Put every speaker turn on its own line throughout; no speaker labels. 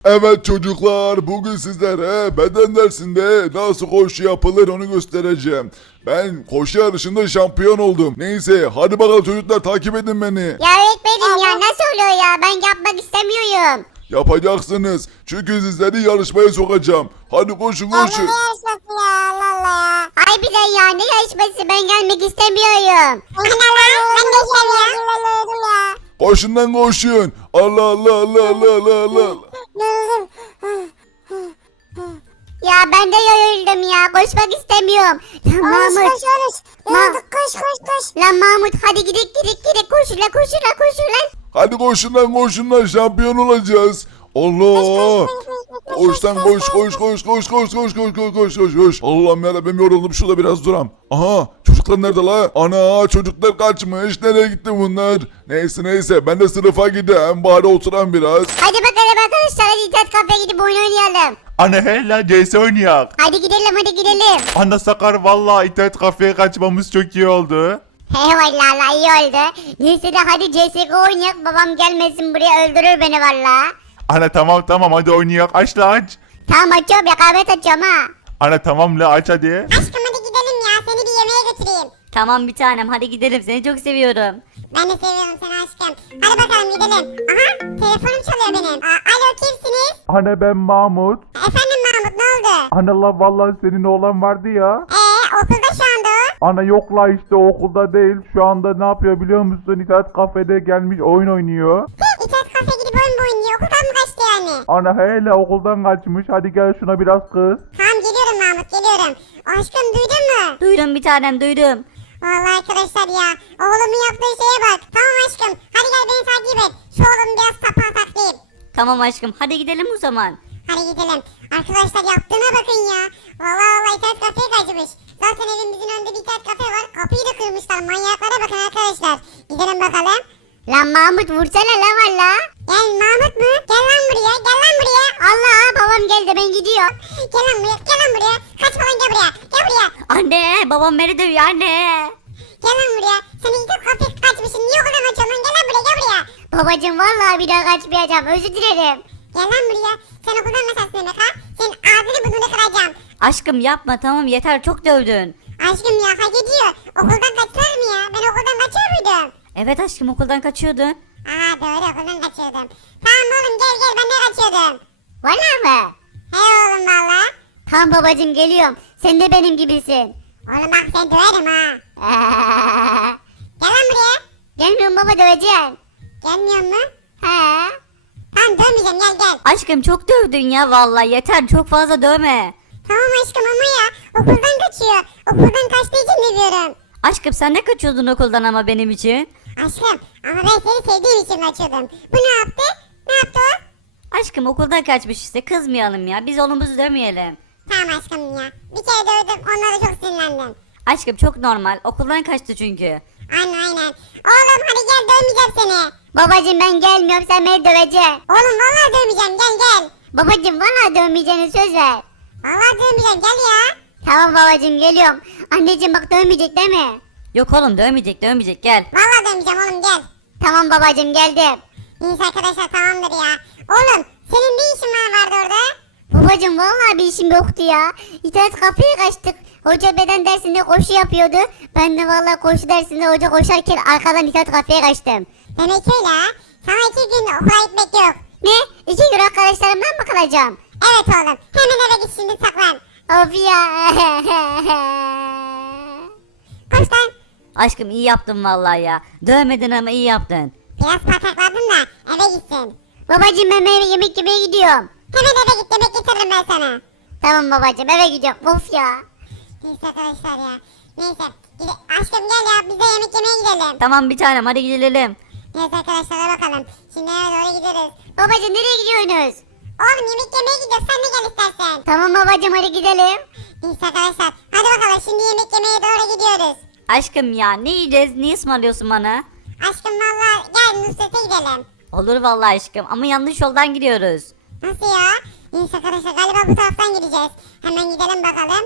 Evet çocuklar, bugün sizlere beden dersinde nasıl koşu yapılır onu göstereceğim. Ben koşu yarışında şampiyon oldum. Neyse hadi bakalım çocuklar, takip edin beni.
Ya öğretmenim ya nasıl oluyor ya, ben yapmak istemiyorum.
Yapacaksınız çünkü sizleri yarışmaya sokacağım. Hadi koşun
Allah
koşun.
ne yarışması ya Allah Allah.
Ay bir de ya ne yarışması, ben gelmek istemiyorum.
Ben de istemiyorum ya.
Koşun lan koşun. Allah Allah Allah Allah Allah Allah.
Ya ben de yoruldum ya, koşmak istemiyorum. Lan
Koş
Mahmut.
koş koş. Yorulduk koş.
Lan Mahmut hadi gidelim koşun lan.
Hadi koşun lan şampiyon olacağız. Allah. Koş lan koş. Allah'ım yarabbim, yoruldum, şurada biraz duram. Aha, çocuklar nerede la? Ana, çocuklar kaçmış, nereye gitti bunlar? Neyse ben de sınıfa gideyim, bari oturan biraz.
Hadi bakalım arkadaşlar, hadi internet kafeye gidip oyun oynayalım.
Ana hele CS oynayak.
Hadi gidelim.
Ana Sakar vallahi internet kafeye kaçmamız çok iyi oldu.
He vallahi iyi oldu. Neyse de hadi CSGO oynayak, babam gelmesin buraya, öldürür beni valla.
Ana tamam hadi oynayak, aç la aç.
Tamam açıyorum, rekabet açıyorum ha.
Ana tamam la aç hadi.
Aşkım hadi gidelim ya, seni bir yemeğe götüreyim.
Tamam bir tanem, hadi gidelim, seni çok seviyorum.
Ben de seviyorum seni aşkım. Hadi bakalım gidelim. Aha telefonum çalıyor benim. Alo kimsiniz?
Ana ben Mahmut.
Efendim Mahmut ne oldu?
Ana la vallahi senin oğlan vardı ya.
Okulda şu anda o.
Ana yok la işte okulda değil. Şu anda ne yapıyor biliyor musun? İnternet kafede gelmiş oyun oynuyor.
İnternet kafeye gidip oyun mu oynuyor? Okuldan mı kaçtı yani?
Ana hele okuldan kaçmış. Hadi gel şuna biraz kız.
Tamam geliyorum Mahmut geliyorum. Aşkım duydun mu?
Duydum bir tanem, duydum.
Vallahi arkadaşlar ya. Oğlumun yaptığı şeye bak. Tamam aşkım. Hadi gel beni takip et. Şu oğlumu biraz tapağa taklayayım.
Tamam aşkım, hadi gidelim o zaman.
Hadi gidelim. Arkadaşlar yaptığına bakın ya. Vallahi internet kafeye kaçmış. Zaten evimizin önünde bir internet kafe var. Kapıyı da kırmışlar. Manyaklara bakın arkadaşlar. Gidelim bakalım.
Lan Mahmut vursana lan valla.
Gel Mahmut mu? Gel lan buraya. Gel lan buraya.
Allah, babam geldi, ben gidiyorum.
Gel lan buraya. Gel lan buraya. Kaçma lan gel buraya. Gel buraya.
Anne, babam beni dövüyor anne.
Gel lan buraya. Sen internet kafeye kaçmışsın. Niye okuldan kaçıyorsun lan? Gel lan buraya. Gel buraya.
Babacım vallahi bir daha kaçmayacağım, özür dilerim.
Gel lan buraya. Sen okuldan kaçarsın demek ha? Senin ağzını burnunu kıracağım.
Aşkım yapma, tamam yeter, çok dövdün.
Aşkım ya hak ediyor. Okuldan kaçar mı ya? Ben okuldan kaçıyor muydum?
Evet aşkım, okuldan kaçıyordun.
Aa doğru okuldan kaçıyordum. Tamam oğlum gel ben de kaçıyordum.
Valla mı?
He oğlum valla.
Tamam babacım, geliyorum. Sen de benim gibisin.
Oğlum bak sen döverim ha. Gel lan buraya.
Gelmiyorum baba, döveceğim.
Gelmiyor mu?
He.
Tamam dövmeyeceğim gel.
Aşkım çok dövdün ya, vallahi yeter, çok fazla dövme.
Tamam aşkım ama ya okuldan kaçıyor. Okuldan kaçtığı için dövüyorum.
Aşkım sen ne kaçıyordun okuldan ama benim için?
Aşkım ama ben seni sevdiğim için kaçıyordum. Bu ne yaptı? Ne yaptı o?
Aşkım okuldan kaçmış işte, kızmayalım ya, biz oğlumuzu dövmeyelim.
Tamam aşkım ya. Bir kere dövdüm onlara çok sinirlendim.
Aşkım çok normal, okuldan kaçtı çünkü.
Aynen. Oğlum hadi gel dövmeyeceğim seni.
Babacım ben gelmiyorum, sen beni döveceksin.
Oğlum vallahi dövmeyeceğim gel.
Babacım valla dövmeyeceğini söz ver.
Vallahi dövmeyeceğim gel ya.
Tamam babacım, geliyorum. Anneciğim bak, dövmeyecek değil mi?
Yok oğlum, dövmeyecek, gel.
Vallahi dövmeyeceğim oğlum gel.
Tamam babacım, geldim.
Neyse arkadaşlar tamamdır ya. Oğlum senin ne işin vardı orada?
Babacım vallahi bir işim yoktu ya. İnternet kafeye kaçtık. Hoca beden dersinde koşu yapıyordu. Ben de vallahi koşu dersinde hoca koşarken arkadan internet kafeye kaçtım.
Demek öyle ha. Sana 2 gün okula gitmek yok.
Ne? 2 gün arkadaşlarımdan mı kalacağım?
Evet oğlum. Hemen eve git şimdi saklan.
Of ya.
Koş lan.
Aşkım iyi yaptın vallahi ya. Dövmedin ama iyi yaptın.
Biraz patakladın da eve gitsin.
Babacım ben eve yemek yemeye gidiyorum.
Hemen eve git yemek getiririm ben sana.
Tamam babacım, eve gidiyorum. Of ya.
Neyse arkadaşlar ya. Neyse. Aşkım gel ya biz de yemek yemeye gidelim.
Tamam bir tanem, hadi gidelim.
Neyse arkadaşlar hadi bakalım. Şimdi eve doğru gideriz.
Babacım nereye gidiyorsunuz?
Oğlum yemek yemeye gidiyoruz sen de gel istersen.
Tamam babacım, hadi gidelim.
Neyse arkadaşlar hadi bakalım şimdi yemek yemeye doğru gidiyoruz.
Aşkım ya, ne yiyeceğiz, niye ısmarlıyorsun bana?
Aşkım valla gel Nusret'e gidelim.
Olur vallahi aşkım, ama yanlış yoldan gidiyoruz.
Nasıl ya? Neyse arkadaşlar galiba bu taraftan gideceğiz. Hemen gidelim bakalım.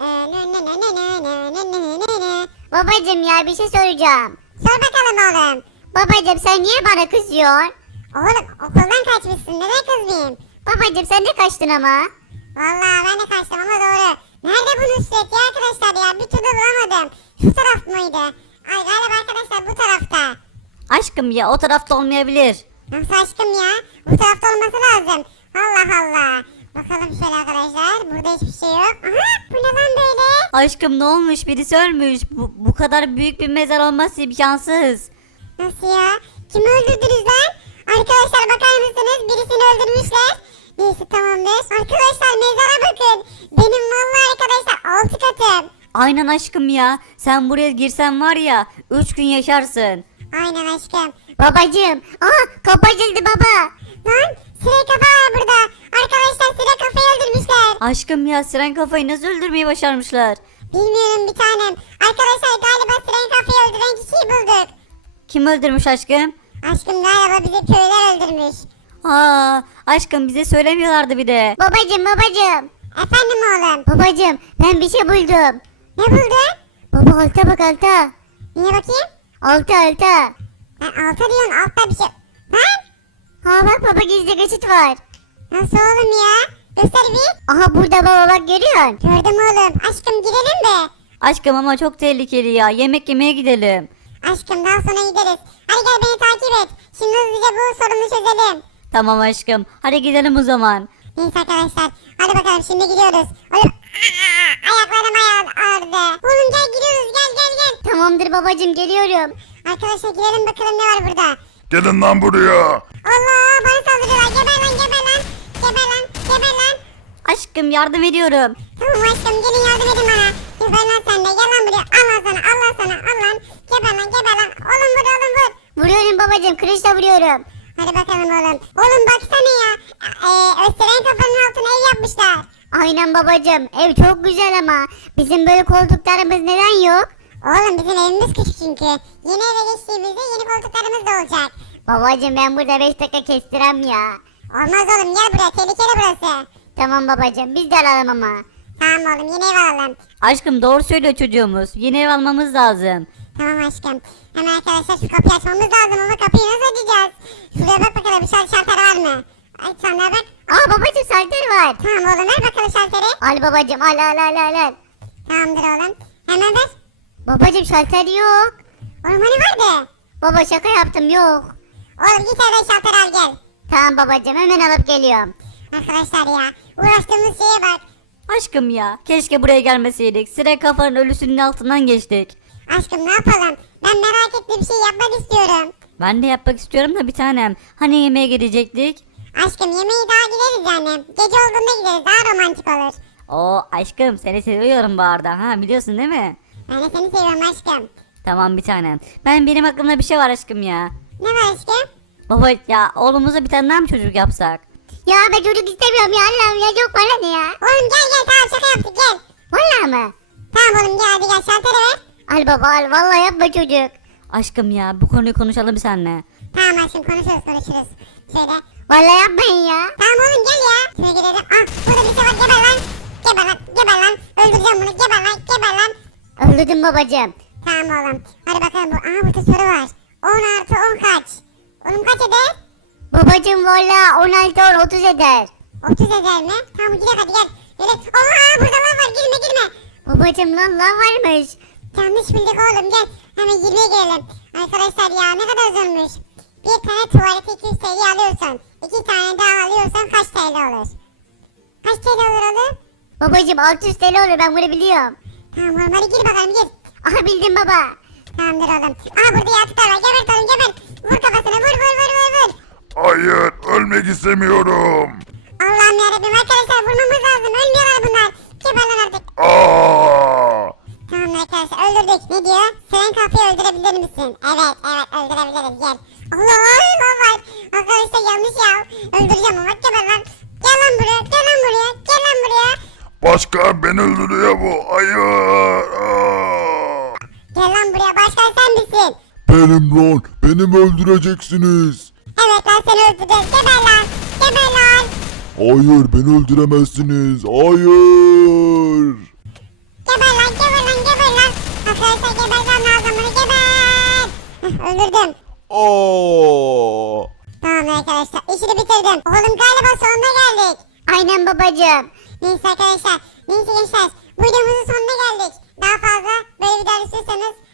Babacım ya, bir şey soracağım.
Sor bakalım oğlum.
Babacım sen niye bana kızıyorsun?
Oğlum okuldan kaçmışsın neden kızmayayım?
Babacım sen de kaçtın ama.
Vallahi ben de kaçtım ama doğru. Nerede bu Nusret ya arkadaşlar ya? Bir türlü bulamadım. Şu taraf mıydı? Ay galiba arkadaşlar bu tarafta.
Aşkım ya o tarafta olmayabilir.
Nasıl aşkım ya? Bu tarafta olması lazım. Allah Allah. Bakalım şöyle arkadaşlar. Burada hiçbir şey yok. Aha bu ne lan böyle?
Aşkım ne olmuş birisi ölmüş. Bu kadar büyük bir mezar olması imkansız.
Nasıl ya? Kimi öldürdünüz lan? Arkadaşlar bakar mısınız? Birisini öldürmüşler. Neyse tamamdır. Arkadaşlar mezara bakın. Benim vallahi arkadaşlar 6 katım.
Aynen aşkım ya. Sen buraya girsen var ya 3 gün yaşarsın.
Aynen aşkım.
Babacım. Aha kapı açıldı baba.
Lan siren kafa var burada. Arkadaşlar siren kafayı öldürmüşler.
Aşkım ya siren kafayı nasıl öldürmeyi başarmışlar?
Bilmiyorum bir tanem. Arkadaşlar galiba siren kafayı öldüren kişiyi bulduk.
Kim öldürmüş aşkım?
Aşkım galiba bizi köylüler öldürmüş.
Aa, aşkım bize söylemiyorlardı bir de.
Babacım.
Efendim oğlum.
Babacım ben bir şey buldum.
Ne buldun?
Baba alta bak alta.
Niye bakayım?
Alta.
Ha, alta diyorsun altta bir şey. Lan?
Ha bak baba gizli geçit var.
Nasıl oğlum ya? Göster bir.
Aha burada baba bak görüyorsun.
Gördüm oğlum. Aşkım gidelim mi?
Aşkım ama çok tehlikeli ya. Yemek yemeye gidelim.
Aşkım daha sonra gideriz. Hadi gel beni takip et. Şimdi hızlıca bu sorunu çözelim.
Tamam aşkım. Hadi gidelim o zaman.
Neyse arkadaşlar. Hadi bakalım şimdi gidiyoruz. Oğlum ayaklarım ağrıdı. Oğlum gel gidiyoruz gel.
Tamamdır babacım geliyorum.
Arkadaşlar girelim bakalım ne var burada.
Gelin lan buraya.
Allah bana saldırıyorlar. Geber lan. Geber lan.
Aşkım yardım ediyorum.
Tamam aşkım gelin yardım edin bana. Geber lan sen de. Gel lan buraya. Allah sana. Al lan. Geber lan. Oğlum vur.
Vuruyorum babacım kılıçla vuruyorum.
Hadi bakalım oğlum. Oğlum baksana ya. Österen kafanın altına ev yapmışlar.
Aynen babacım ev çok güzel ama bizim böyle koltuklarımız neden yok?
Oğlum bizim evimiz küçük çünkü. Yeni eve geçtiğimizde yeni koltuklarımız da olacak.
Babacım ben burada 5 dakika kestirem ya.
Olmaz oğlum gel buraya. Tehlikeli burası.
Tamam babacım biz de alalım ama.
Tamam oğlum yeni ev alalım.
Aşkım doğru söylüyor çocuğumuz. Yeni ev almamız lazım.
Tamam aşkım. Hemen arkadaşlar şu kapıyı açmamız lazım ama kapıyı nasıl açacağız? Şuraya bak bakalım şalter var mı? Ay sandığa bak.
Aa babacım salter var.
Tamam oğlum ver bakalım şalteri.
Al babacım al.
Tamamdır oğlum. Hemen ver.
Babacım şalter yok.
Oğlum hani vardı?
Baba şaka yaptım yok.
Oğlum git evden şalter al gel.
Tamam babacım hemen alıp geliyorum.
Arkadaşlar ya uğraştığımız şeye bak.
Aşkım ya keşke buraya gelmeseydik. Siren kafanın ölüsünün altından geçtik.
Aşkım ne yapalım? Ben merak ettiğim bir şey yapmak istiyorum.
Ben de yapmak istiyorum da bir tanem. Hani yemeğe gidecektik?
Aşkım yemeği daha gideriz yani. Gece olduğunda gideriz daha romantik olur.
Oo aşkım seni seviyorum bu arada. Ha biliyorsun değil mi?
Ben de seni seviyorum aşkım.
Tamam bir tanem. Benim aklımda bir şey var aşkım ya.
Ne var aşkım?
Baba ya oğlumuza bir tane daha mı çocuk yapsak?
Ya ben çocuk istemiyorum ya Allah'ım ya çok bana ne ya.
Oğlum gel tamam şaka yaptık gel.
Vallahi mı?
Tamam oğlum gel hadi gel şalteri ver.
Al baba al vallahi yapma çocuk.
Aşkım ya bu konuyu konuşalım bir seninle.
Tamam aşkım konuşuruz. Şöyle.
Vallahi yapmayın ya.
Tamam oğlum gel ya. Şöyle gidelim. Ah burada bir şey var geber lan. Öldüreceğim bunu geber lan.
Öldürdüm babacım.
Tamam oğlum. Hadi bakalım bu. Aha burada soru var. 10 artı 10 kaç? Oğlum kaç eder?
Babacım vallahi 16 30 eder.
30 eder mi? Tamam gidelim hadi gel. Gel. Oha burada lan var girme.
Babacım lan varmış.
Yanlış bildik oğlum gel. Hemen 20'ye girelim. Arkadaşlar ya ne kadar zormuş. Bir tane tuvalete 200 TL alıyorsan. 2 tane daha alıyorsan kaç TL olur? Kaç TL olur oğlum?
Babacım 600 TL olur ben bunu biliyorum.
Tamam oğlum hadi gir bakalım gir.
Aha bildim baba.
Tamamdır oğlum. Aa burada yastıklar var. Gebert oğlum gebert. Vur kafasına vur.
Hayır, ölmek istemiyorum.
Allah'ım yarabbim arkadaşlar vurmamız lazım. Ölmüyorlar bunlar. Geber lan artık.
Aa!
Tamam arkadaşlar öldürdük. Ne diyor? Sen kafayı öldürebilir misin? Evet öldürebiliriz gel. Allah var. Arkadaşlar yanlış ya. Öldüreceğim ama geber lan. Gel lan buraya.
Başkan beni öldürüyor bu. Hayır. Aa!
Gel lan buraya. Başkan sen misin?
Benim lan. Beni mi öldüreceksiniz?
Evet lan seni öldüreceğiz. Geber lan.
Hayır, beni öldüremezsiniz. Hayır.
Geber lan. Arkadaşlar gebermem lazım bunu geber. Öldürdüm.
Aa!
Tamam arkadaşlar işini bitirdim. Oğlum galiba sonuna geldik.
Aynen babacığım.
Neyse arkadaşlar. Neyse gençler. Bu videomuzun sonuna geldik. Daha fazla böyle videolar istiyorsanız